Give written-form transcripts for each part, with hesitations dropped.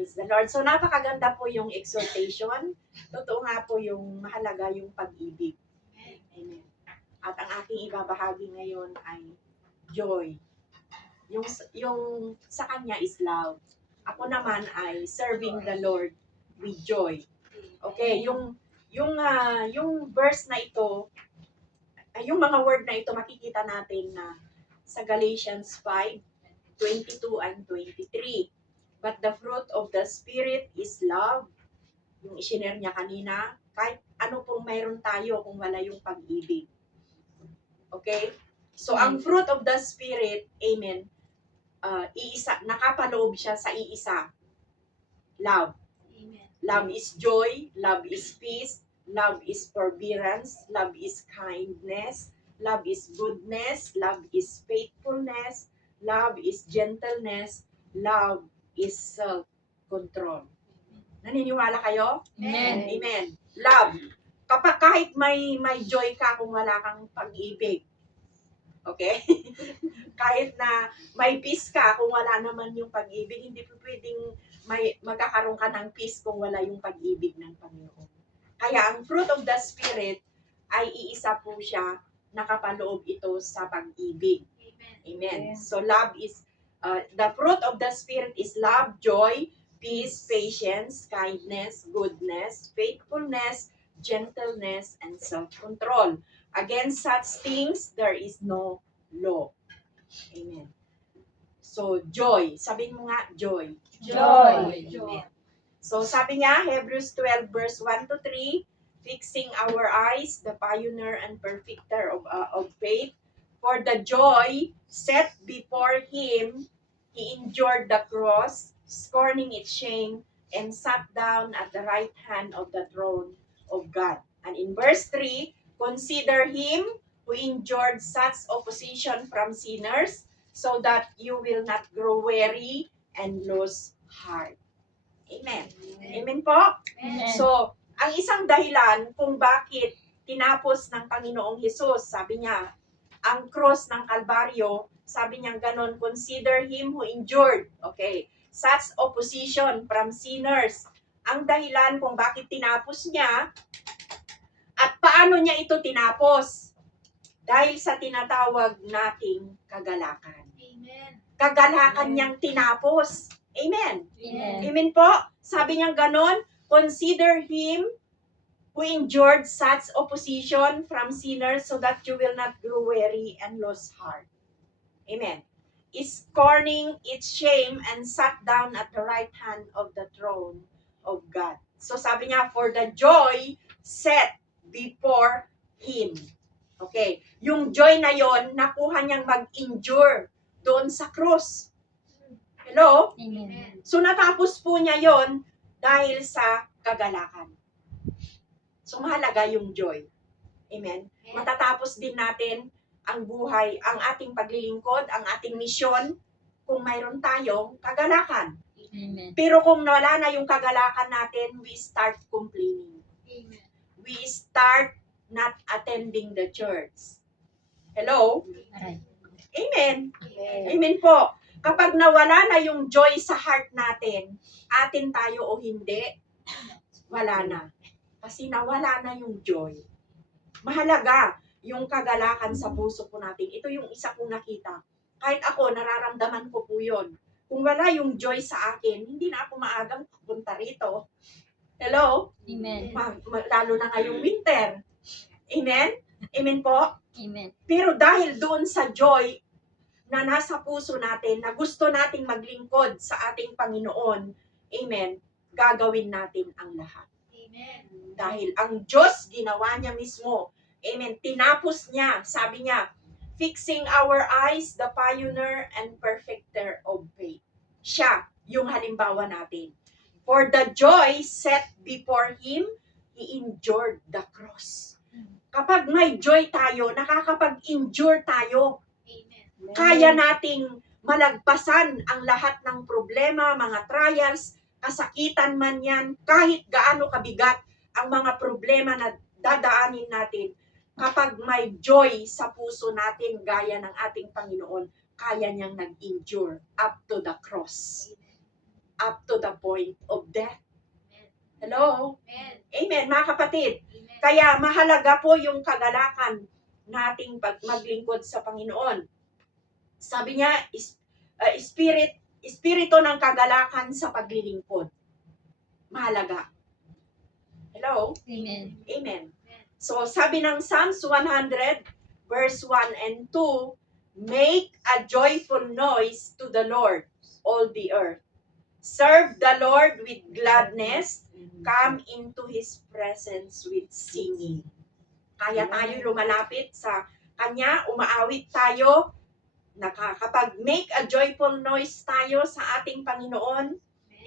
Praise the Lord. So napakaganda po yung exhortation. Totoo nga po yung mahalaga yung pag-ibig. Amen. At ang aking ibabahagi ngayon ay joy. Yung sa kanya is love. Ako naman ay serving the Lord with joy. Okay, yung verse na ito, yung mga word na ito makikita natin na sa Galatians 5:22 and 23. But the fruit of the Spirit is love. Yung isinare niya kanina, kahit ano pong mayroon tayo kung wala yung pag-ibig. Okay? So, ang fruit of the Spirit, amen, iisa, nakapaloob siya sa iisa. Love. Amen. Love is joy, love is peace, love is forbearance, love is kindness, love is goodness, love is faithfulness, love is gentleness, love is self-control. Naniniwala kayo? Amen. Amen. Love. Kapag kahit may joy ka kung wala kang pag-ibig. Okay? Kahit na may peace ka kung wala naman yung pag-ibig, hindi po pwedeng magkakaroon ka ng peace kung wala yung pag-ibig ng Panginoon. Kaya ang fruit of the Spirit ay iisa po siya, nakapaloob ito sa pag-ibig. Amen. So love is, the fruit of the Spirit is love, joy, peace, patience, kindness, goodness, faithfulness, gentleness, and self-control. Against such things, there is no law. Amen. So, joy. Sabihin mo nga, joy. Joy. Amen. So, sabi niya, Hebrews 12 verse 1 to 3, fixing our eyes, the pioneer and perfecter of faith, for the joy set before him, he endured the cross, scorning its shame, and sat down at the right hand of the throne of God. And in verse 3, consider him who endured such opposition from sinners, so that you will not grow weary and lose heart. Amen. Amen po? Amen. So, ang isang dahilan kung bakit tinapos ng Panginoong Hesus, sabi niya, ang cross ng Kalbaryo, sabi niya ganon, consider him who endured, okay, such opposition from sinners. Ang dahilan kung bakit tinapos niya, at paano niya ito tinapos? Dahil sa tinatawag nating kagalakan. Amen. Kagalakan niyang tinapos. Amen. Amen. Amen po. Sabi niya ganon, consider him who endured such opposition from sinners so that you will not grow weary and lose heart. Amen. Scorning its shame and sat down at the right hand of the throne of God. So sabi niya, for the joy set before him. Okay. Yung joy na yon, nakuha niyang mag-endure doon sa cross. Hello? Amen. So natapos po niya yon dahil sa kagalakan. So mahalaga yung joy. Amen. Matatapos din natin ang buhay, ang ating paglilingkod, ang ating misyon, kung mayroon tayong kagalakan. Amen. Pero kung wala na yung kagalakan natin, we start complaining. Amen. We start not attending the church. Hello? Aray. Amen. Amen po. Kapag nawala na yung joy sa heart natin, atin tayo o hindi, wala na. Kasi nawala na yung joy. Mahalaga yung kagalakan sa puso po natin. Ito yung isa kong nakita. Kahit ako, nararamdaman ko po yun. Kung wala yung joy sa akin, hindi na ako maagang pupunta rito. Hello? Amen. Lalo na ngayong winter. Amen? Amen po? Amen. Pero dahil doon sa joy na nasa puso natin, na gusto nating maglingkod sa ating Panginoon, amen, gagawin natin ang lahat. Amen. Dahil ang Diyos, ginawa niya mismo. Amen. Tinapos niya, sabi niya, fixing our eyes, the pioneer and perfecter of faith. Siya, yung halimbawa natin. For the joy set before him, he endured the cross. Kapag may joy tayo, nakakapag-endure tayo. Amen. Kaya nating malagpasan ang lahat ng problema, mga trials, kasakitan man yan, kahit gaano kabigat ang mga problema na dadaanin natin. Kapag may joy sa puso natin, gaya ng ating Panginoon, kaya niyang nag-endure up to the cross. up to the point of death. Hello? Amen. Amen, mga kapatid. Amen. Kaya mahalaga po yung kagalakan nating maglingkod sa Panginoon. Sabi niya, espiritu ng kagalakan sa paglilingkod. Mahalaga. Hello? Amen. Amen. So, sabi ng Psalms 100, verse 1 and 2, make a joyful noise to the Lord, all the earth. Serve the Lord with gladness. Come into His presence with singing. Kaya tayo lumalapit sa Kanya, umaawit tayo, nakakapag-make a joyful noise tayo sa ating Panginoon.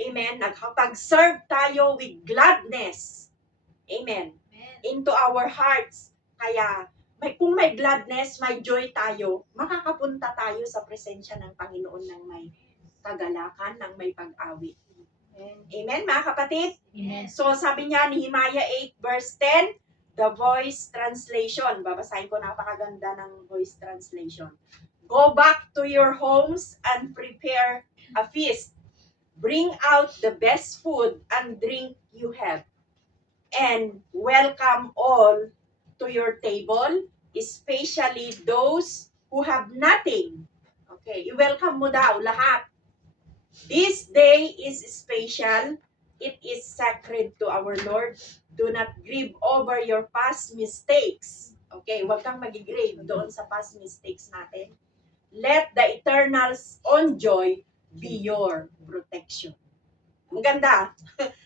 Amen. Nakapag-serve tayo with gladness. Amen. Into our hearts. Kaya, kung may gladness, may joy tayo, makakapunta tayo sa presensya ng Panginoon ng may kagalakan, ng may pag-awit. Amen, mga kapatid? Amen. So, sabi niya, Nehemiah 8 verse 10, the Voice Translation. Babasahin ko, napakaganda ng Voice Translation. Go back to your homes and prepare a feast. Bring out the best food and drink you have. And welcome all to your table, especially those who have nothing. Okay, i-welcome mo daw lahat. This day is special. It is sacred to our Lord. Do not grieve over your past mistakes. Okay, huwag kang mag-grieve doon sa past mistakes natin. Let the eternal's own joy be your protection. Ang ganda.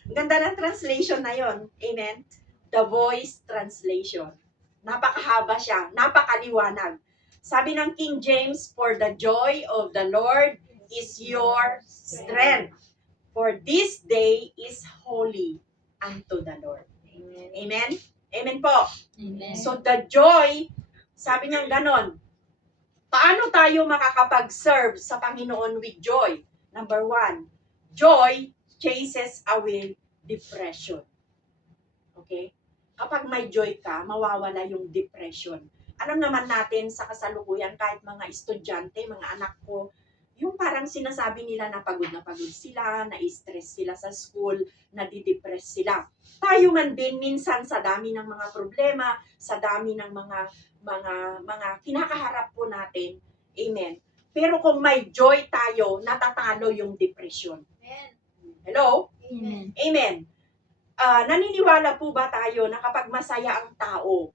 Ang ganda ng translation na yon. Amen? The Voice Translation. Napakahaba siya. Napakaliwanag. Sabi ng King James, for the joy of the Lord is your strength. For this day is holy unto the Lord. Amen? Amen po. Amen. So the joy, sabi niya ganon, paano tayo makakapag-serve sa Panginoon with joy? Number 1, joy chases away depression. Okay? Kapag may joy ka, mawawala yung depression. Alam naman natin sa kasalukuyan, kahit mga estudyante, mga anak ko, yung parang sinasabi nila na pagod sila, na-stress sila sa school, nadidepress sila. Tayo man din minsan sa dami ng mga problema, sa dami ng mga kinakaharap po natin. Amen. Pero kung may joy tayo, natatalo yung depression. Amen. Hello? Amen. Amen. Naniniwala po ba tayo na kapag masaya ang tao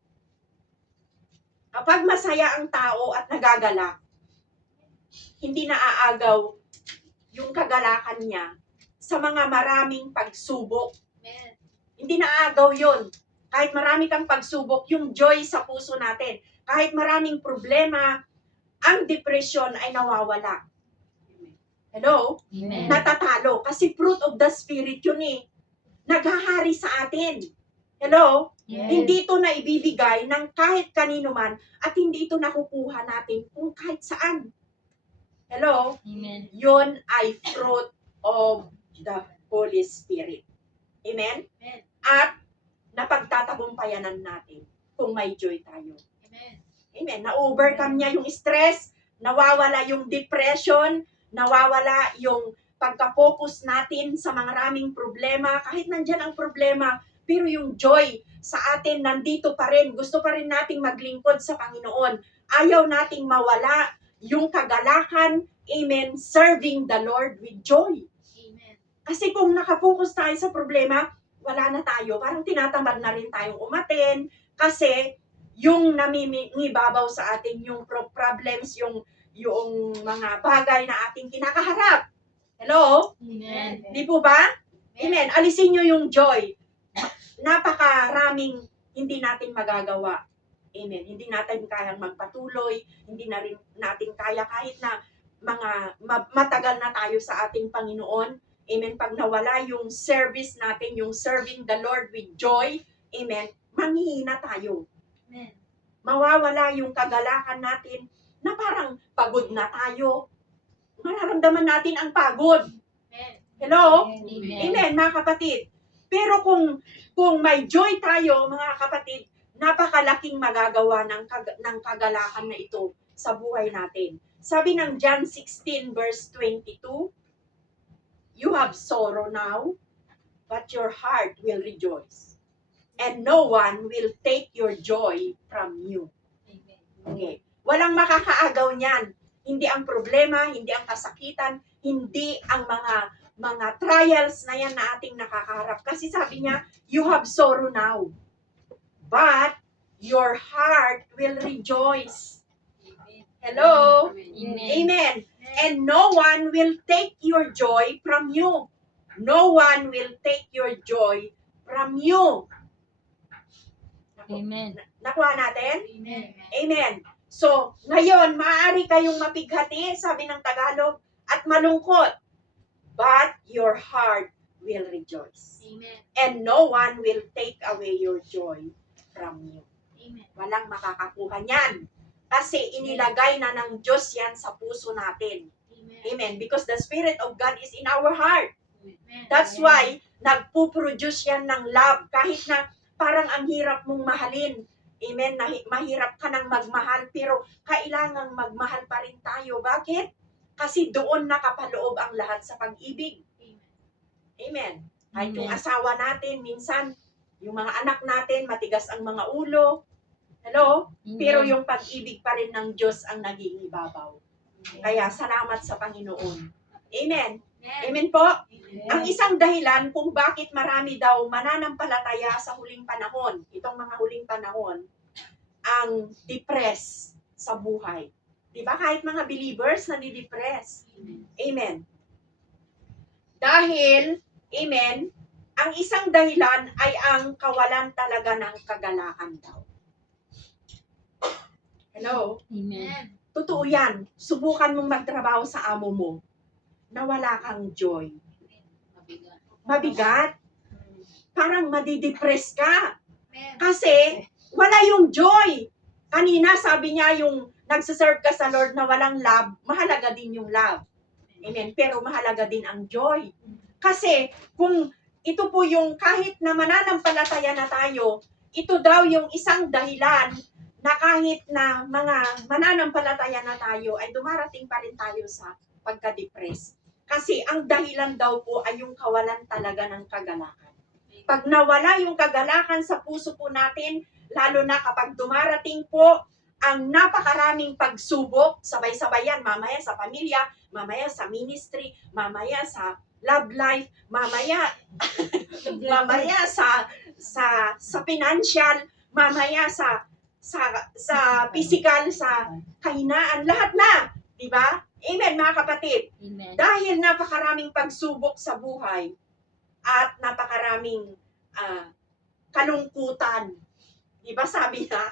at nagagalak, hindi naaagaw yung kagalakan niya sa mga maraming pagsubok. Amen. Hindi naaagaw yun. Kahit marami kang pagsubok, yung joy sa puso natin, kahit maraming problema, ang depression ay nawawala. Hello? Amen. Natatalo. Kasi fruit of the Spirit yun eh. Naghahari sa atin. Hello? Yes. Hindi ito na ibibigay ng kahit kanino man at hindi ito nakukuha natin kung kahit saan. Hello? Amen. Yun ay fruit of the Holy Spirit. Amen? Amen. At napagtatagumpayanan natin kung may joy tayo. Amen. Amen. Na-overcome niya yung stress, nawawala yung depression, nawawala yung pagka-focus natin sa maraming problema. Kahit nandyan ang problema, pero yung joy sa atin nandito pa rin. Gusto pa rin nating maglingkod sa Panginoon. Ayaw nating mawala yung kagalakan. Amen. Serving the Lord with joy. Amen. Kasi kung nakapokus tayo sa problema, wala na tayo. Parang tinatamad na rin tayong umaten. Kasi yung namibabaw sa atin yung problems, yung mga bagay na ating kinakaharap. Hello? Amen. Di po ba? Amen. Alisin nyo yung joy. Napakaraming hindi natin magagawa. Amen. Hindi natin kayang magpatuloy, hindi na rin natin kaya kahit na matagal na tayo sa ating Panginoon. Amen. Pag nawala yung service natin, yung serving the Lord with joy, amen, manghihina tayo. Amen. Mawawala yung kagalakan natin na parang pagod na tayo. Mararamdaman natin ang pagod. Amen. Hello? Amen. Amen, mga kapatid. Pero kung may joy tayo, mga kapatid, napakalaking magagawa ng kagalakan na ito sa buhay natin. Sabi ng John 16 verse 22, You have sorrow now, but your heart will rejoice. And no one will take your joy from you. Amen. Okay. Walang makakaagaw niyan. Hindi ang problema, hindi ang kasakitan, hindi ang mga trials na yan na ating nakakaharap. Kasi sabi niya, you have sorrow now, but your heart will rejoice. Amen. Hello? Amen. Amen. And no one will take your joy from you. No one will take your joy from you. Amen. Nakuha natin? Amen. Amen. So, ngayon, maaari kayong mapighati, sabi ng Tagalog, at malungkot. But your heart will rejoice. Amen. And no one will take away your joy from you. Amen. Walang makakakuha niyan. Kasi inilagay na ng Diyos yan sa puso natin. Amen. Amen. Because the Spirit of God is in our heart. Amen. That's why, nagpuproduce yan ng love. Kahit na parang ang hirap mong mahalin. Amen. Mahirap ka nang magmahal, pero kailangang magmahal pa rin tayo. Bakit? Kasi doon nakapaloob ang lahat sa pag-ibig. Amen. Kahit yung Amen. asawa natin, minsan, yung mga anak natin, matigas ang mga ulo. Hello? Pero yung pag-ibig pa rin ng Diyos ang naging ibabaw. Kaya salamat sa Panginoon. Amen. Amen po. Ang isang dahilan kung bakit marami daw mananampalataya sa huling panahon, itong mga huling panahon, ang depressed sa buhay. Diba? Kahit mga believers nadidepress. Amen. Dahil, amen, ang isang dahilan ay ang kawalan talaga ng kagalakan daw. Hello? Amen. Totoo yan. Subukan mong magtrabaho sa amo mo na wala kang joy. Mabigat. Mabigat. Parang madidepress ka. Kasi wala yung joy. Kanina sabi niya yung nagsiserve ka sa Lord na walang love, mahalaga din yung love. Amen. Pero mahalaga din ang joy. Kasi kung ito po yung kahit na mananampalataya na tayo, ito daw yung isang dahilan na kahit na mga mananampalataya na tayo ay dumarating pa rin tayo sa pagka-depress. Kasi ang dahilan daw po ay yung kawalan talaga ng kagalakan. Pag nawala yung kagalakan sa puso po natin, lalo na kapag dumarating po ang napakaraming pagsubok, sabay-sabay yan, mamaya sa pamilya, mamaya sa ministry, mamaya sa love life, mamaya sa financial, mamaya sa physical, sa kahinaan, lahat na, di ba? Amen, mga kapatid. Amen. Dahil napakaraming pagsubok sa buhay at napakaraming kalungkutan. Di ba sabi na,